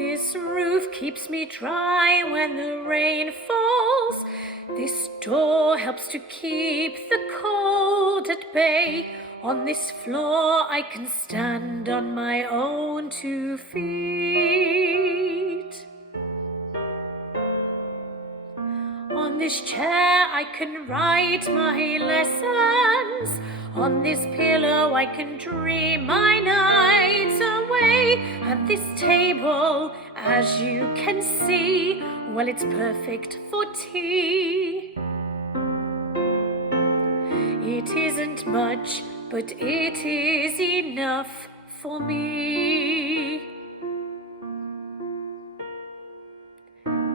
This roof keeps me dry when the rain falls. This door helps to keep the cold at bay. On this floor I can stand on my own 2 feet. On this chair I can write my lessons. On this pillow I can dream my nights away. And this table, as you can see, well, it's perfect for tea. It isn't much, but it is enough for me.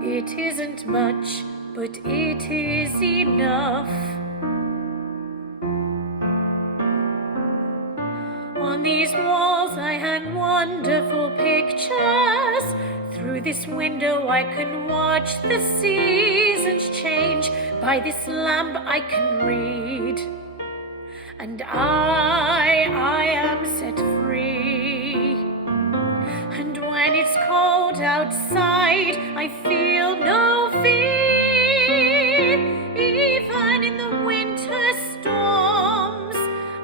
It isn't much, but it is enough. On these walls I hang wonderful pictures. Through this window I can watch the seasons change. By this lamp I can read, and I am set free. And when it's cold outside I feel no fear. Even in the winter storms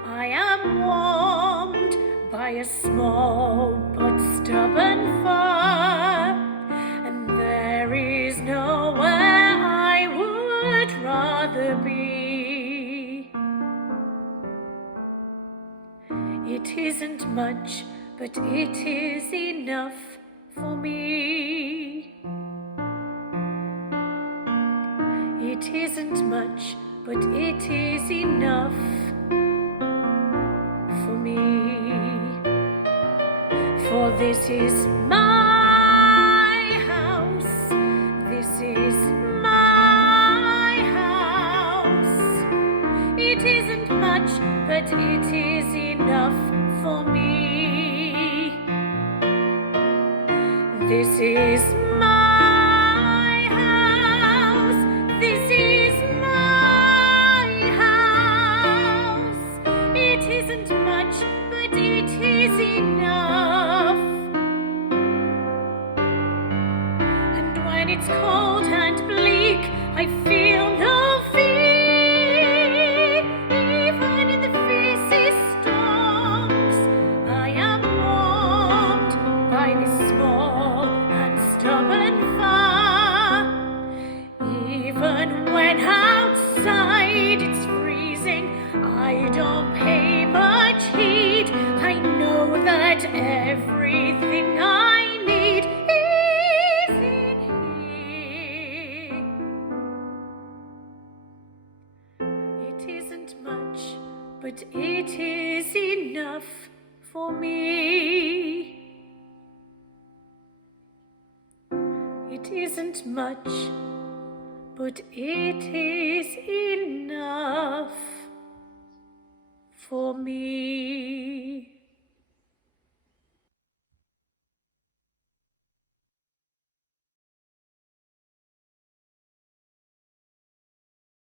I am warmed by a small but stubborn fire. And there is nowhere I would rather be. It isn't much, but it is enough for me. It isn't much, but it is enough for me. For this is my house. This is my house. It isn't much, but it is enough for me. This is my house. This is my house. It isn't much, but it is enough. And when it's cold and bleak, I feel no fear. Even in the fiercest storms, I am warmed by this small and stubborn fire. Even when outside it's freezing, I don't pay much heed. I know that everything I need is in here. It isn't much, but it is enough for me. It isn't much, but it is enough for me.